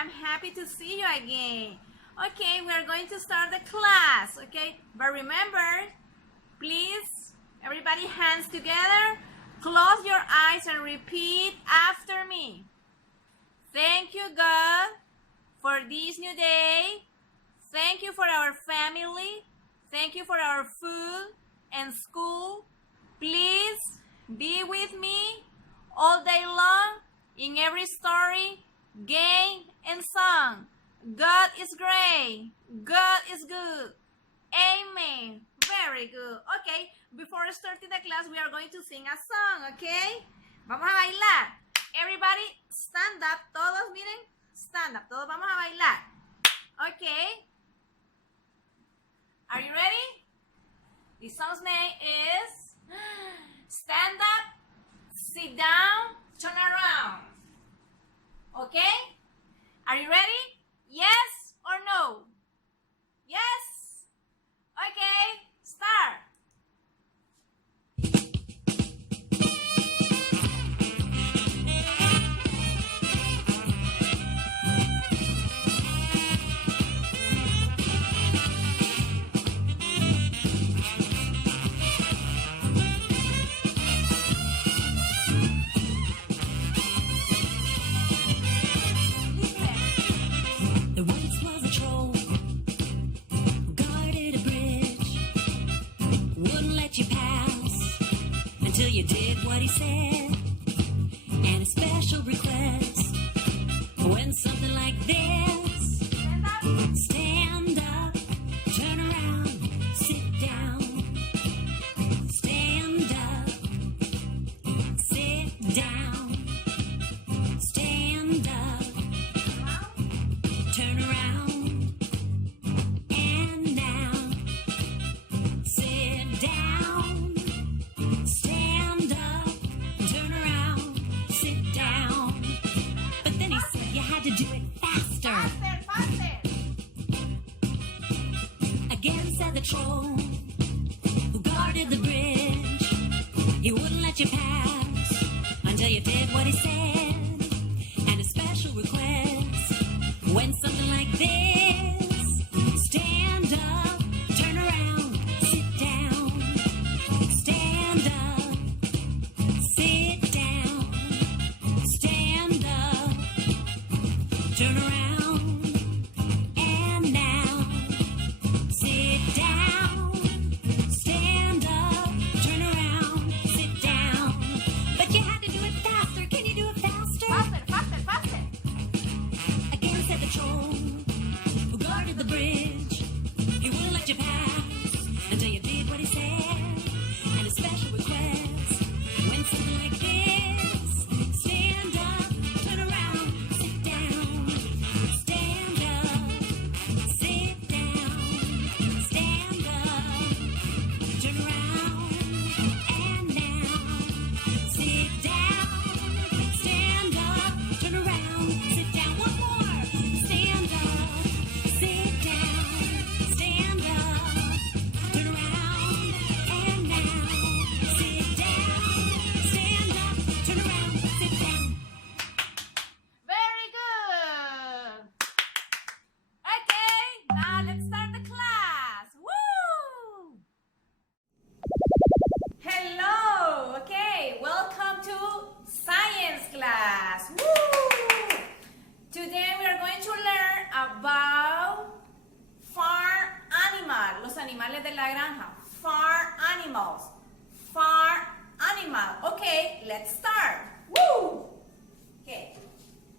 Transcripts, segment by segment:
I'm happy to see you again. Okay, we are going to start the class, okay? But remember, please, everybody hands together, close your eyes and repeat after me. Thank you, God, for this new day. Thank you for our family. Thank you for our food and school. Please be with me all day long in every story, game, and song. God is great. God is good. Amen. Very good. Okay, before starting the class, we are going to sing a song, okay? Vamos a bailar. Everybody, stand up. Todos, miren, stand up. Todos vamos a bailar. Okay. Are you ready? The song's name is Stand Up, Sit Down, Turn Around. Okay? Are you ready? Yes or no? Yes? Okay, start. Until you did what he said, and a special request when something like this. Stand up, turn around, sit down. Stand up, sit down. Stand up, turn around, and now sit down. Stand up, turn around, sit down. But then he said you had to do it faster. Faster, faster. Again said the troll who guarded the bridge. He wouldn't let you pass until you did what he said. And a special request when something like this. Stand up, turn around, sit down. Stand up, sit down. Stand up, turn around, and now sit down. Stand up, turn around, sit down. But you had to do it faster. Can you do it faster? Faster, faster, faster. Again said the troll who guarded the bridge. He wouldn't let you pass until you did what he said. And a special request when something like this. Stand up, turn around, sit down. Stand up, sit down. Stand up, turn around, and now sit down. Stand up, turn around, sit down. One more. Stand up, sit down. Stand up, turn around, and now sit down. Stand up, turn around, sit down. Very good. Okay, now let's start the class. Woo! Hello. Okay, welcome to science class. Woo! Today we are going to learn about farm animal, los animales de la granja. Farm animals. Farm animal. Okay, let's start. Woo! Okay,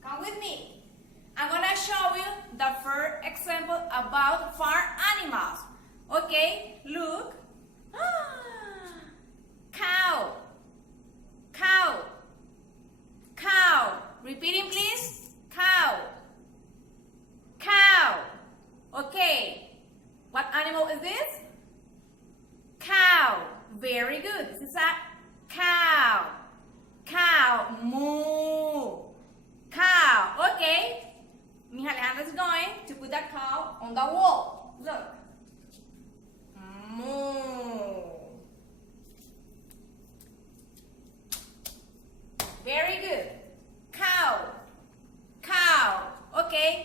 come with me. I'm gonna show you the first example about farm animals. Okay, look. Cow. Cow. Cow. Repeating, please. Cow. Cow. Okay. What animal is this? Cow. Very good. This is a cow. Cow. Moo. Cow. Okay. Miss Alejandra is going to put that cow on the wall. Look. Moo. Very good. Cow. Cow. Okay.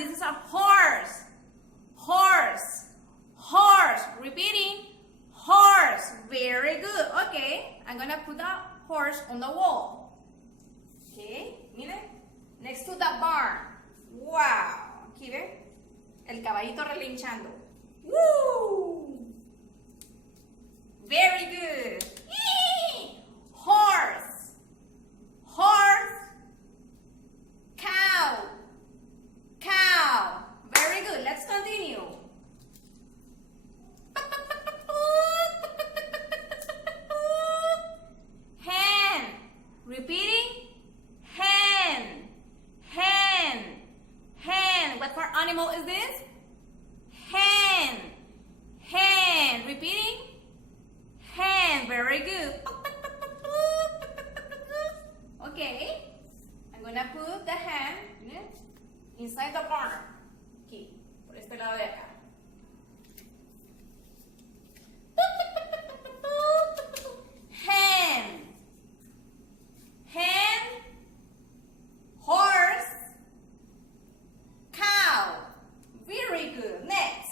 This is a horse. Horse. Horse. Repeating. Horse. Very good. Okay. I'm gonna put the horse on the wall. Okay. Miren. Next to the barn. Wow. Aquí ven. El caballito relinchando. Woo. Very good. Yee! Horse. Horse. Cow. Cow. Very good. Let's continue. Hen. Repeating. Hen. Hen. Hen. What for animal is this? Hen. Hen. Repeating. Hen. Very good. Okay. I'm gonna put the hen inside the barn. Aquí, por este lado de acá. Hen. Hen. Horse. Cow. Very good. Next.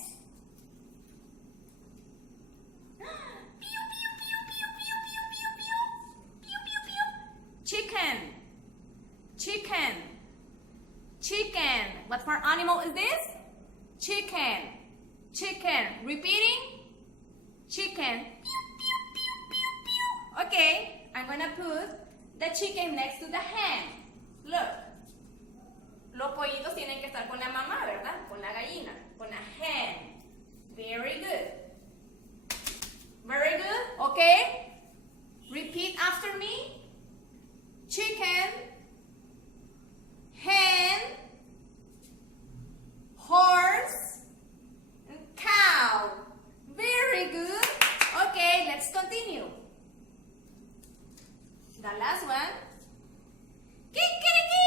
Chicken. Chicken. Chicken. What for animal is this? Chicken. Chicken. Repeating. Chicken. Okay. I'm gonna put the chicken next to the hen. Look. Los pollitos tienen que estar con la mamá, ¿verdad? Con la gallina. Con la hen. Very good. Very good. Okay. Repeat after me. Chicken, hen, horse, and cow. Very good. Okay, let's continue. The last one. Kikiriki.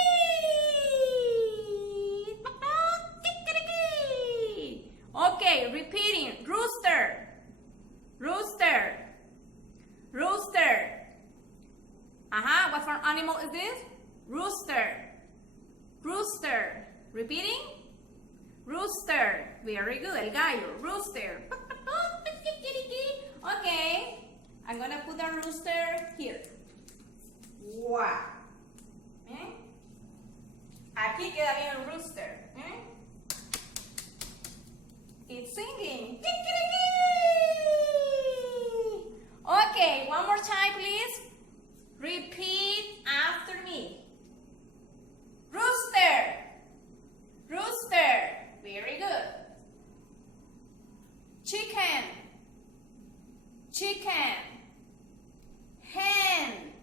Kikiriki. Okay, repeating. Rooster, rooster, rooster. What for animal is this? Rooster. Rooster. Repeating. Rooster. Very good. El gallo. Rooster. Okay. I'm gonna put the rooster here. Wow. Aquí queda bien el rooster. It's singing. Okay. One more time, please. Repeat after me. Rooster. Rooster. Very good. Chicken. Chicken. Hen.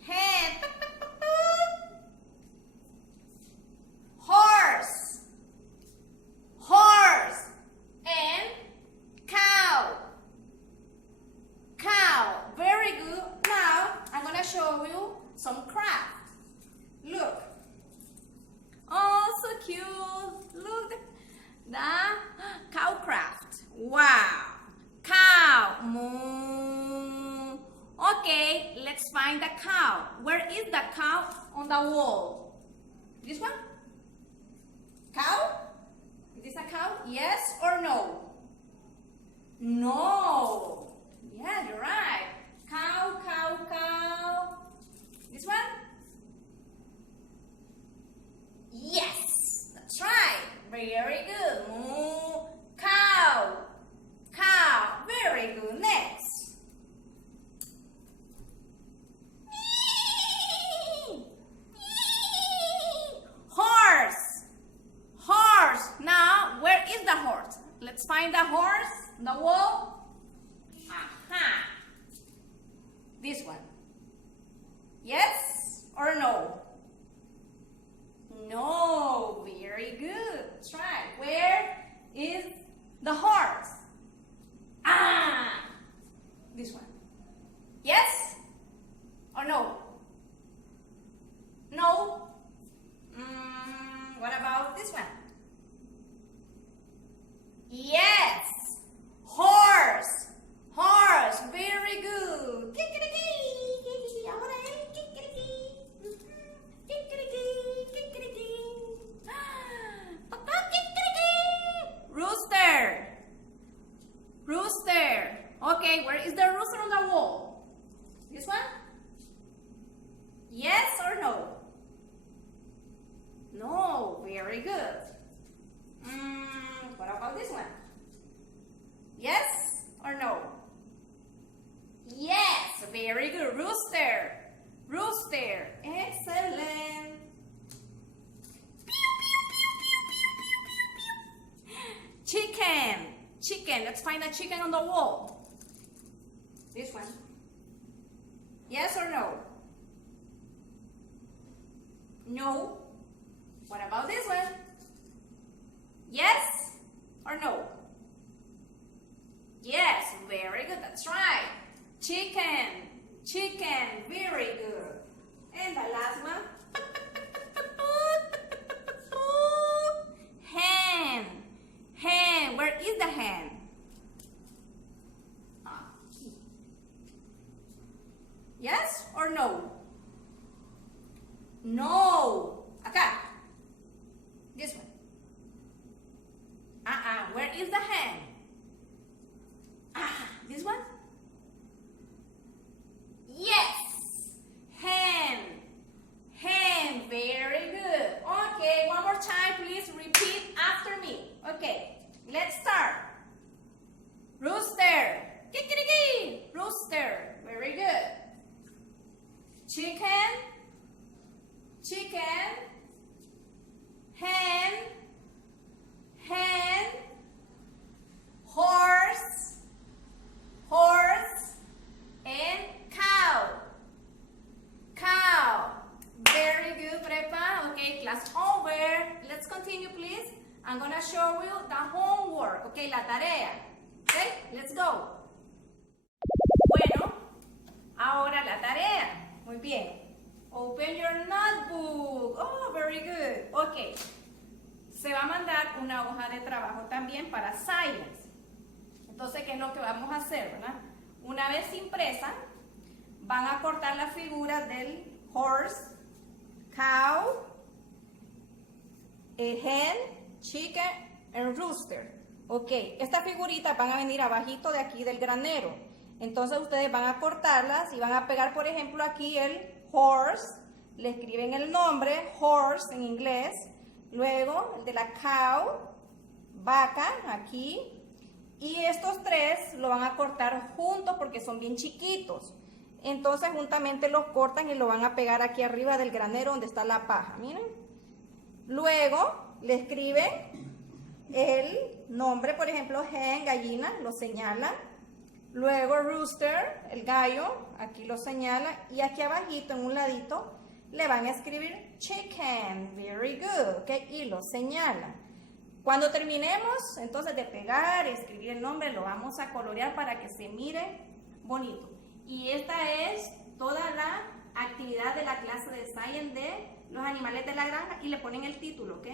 Hen. Horse. Horse. And cow. Cow. Very good. Now, I'm going to show you some craft. Look. Oh, so cute. Look. The cow craft. Wow. Cow. Moo. Okay, let's find the cow. Where is the cow on the wall? This one? Cow? Is this a cow? Yes or no? No. Yeah, you're right. Cow, cow, cow. This one? Yes, that's right. Very good. Moo. Cow. Cow. Very good. Next. Horse. Horse. Now, where is the horse? Let's find the horse on the wall. Aha. This one. Yes or no? No. Very good. That's right. Where is the horse? Ah. This one. Yes or no? No. What about this one? Yes. Horse. Horse. Very good. What about this one? Yes or no? Yes, very good. Rooster. Rooster. Excellent. Chicken. Chicken. Let's find a chicken on the wall. This one. Yes or no? No. What about this one? Yes or no? Yes, very good. That's right. Chicken. Chicken. Very good. And the last one. Hen. Hen. Where is the hen? Yes or no? No. Acá. This one. Where is the hen? This one? Yes. Hen. Hen. Very good. Okay, one more time. Please repeat after me. Okay, let's start. Rooster. Kikiriki. Rooster. Very good. Chicken. Chicken. Hen. Hen. Horse. Horse. And cow. Cow. Very good, Prepa. Okay, class over. Let's continue, please. I'm gonna show you the homework. Okay, la tarea. Okay, let's go. Bueno, ahora la tarea. Muy bien. Open your notebook. Oh, very good. Okay. Se va a mandar una hoja de trabajo también para Science. Entonces, ¿qué es lo que vamos a hacer, verdad? Una vez impresa, van a cortar las figuras del horse, cow, hen, chicken and rooster. Ok, estas figuritas van a venir abajito de aquí del granero. Entonces ustedes van a cortarlas y van a pegar, por ejemplo, aquí el horse. Le escriben el nombre, horse en inglés. Luego el de la cow, vaca, aquí. Y estos tres lo van a cortar juntos porque son bien chiquitos. Entonces juntamente los cortan y lo van a pegar aquí arriba del granero donde está la paja, miren. Luego le escriben el nombre, por ejemplo, hen, gallina, lo señalan. Luego rooster, el gallo, aquí lo señala. Y aquí abajito, en un ladito, le van a escribir chicken, very good, ¿ok? Y lo señala. Cuando terminemos, entonces, de pegar, escribir el nombre, lo vamos a colorear para que se mire bonito. Y esta es toda la actividad de la clase de Science de los animales de la granja y le ponen el título, ¿ok?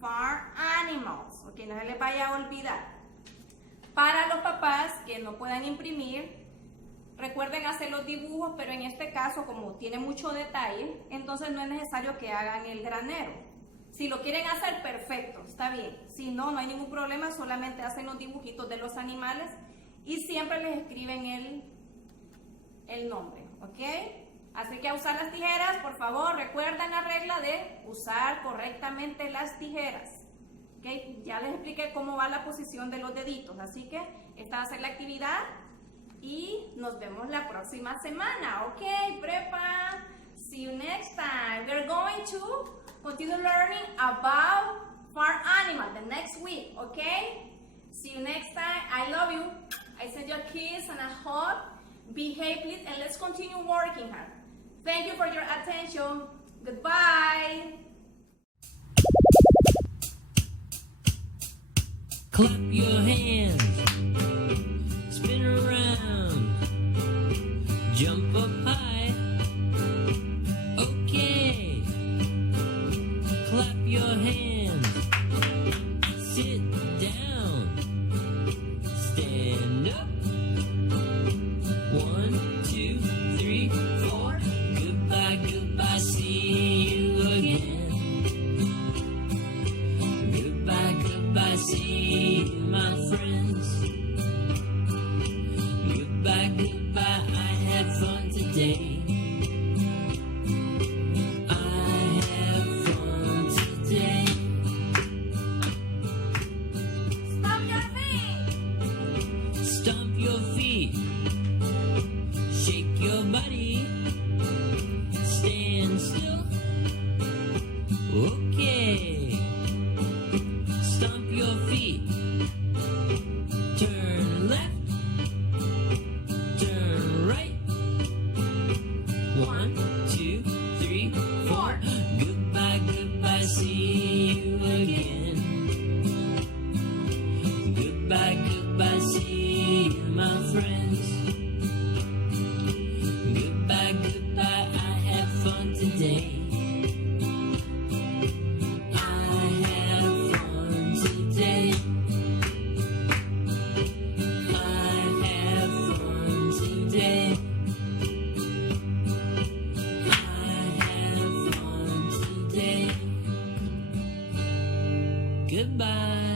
Farm Animals, ¿ok? No se les vaya a olvidar. Para los papás que no puedan imprimir, recuerden hacer los dibujos, pero en este caso, como tiene mucho detalle, entonces no es necesario que hagan el granero. Si lo quieren hacer, perfecto, está bien. Si no, no hay ningún problema, solamente hacen los dibujitos de los animales y siempre les escriben el nombre, ¿ok? Así que a usar las tijeras, por favor, recuerden la regla de usar correctamente las tijeras. ¿Okay? Ya les expliqué cómo va la posición de los deditos, así que esta va a ser la actividad y nos vemos la próxima semana, ¿ok? Prepa, see you next time. We're going to continue learning about farm animals the next week, ¿ok? See you next time. I love you. I send you a kiss and a hug. Behave, please, and let's continue working hard. Thank you for your attention. Goodbye. Clap your hands, spin around, jump up high. Okay, clap your hands, sit down, stand up. 1, 2, 3, 4. Goodbye, goodbye, see you again. Goodbye, goodbye, see you, my friends. Goodbye.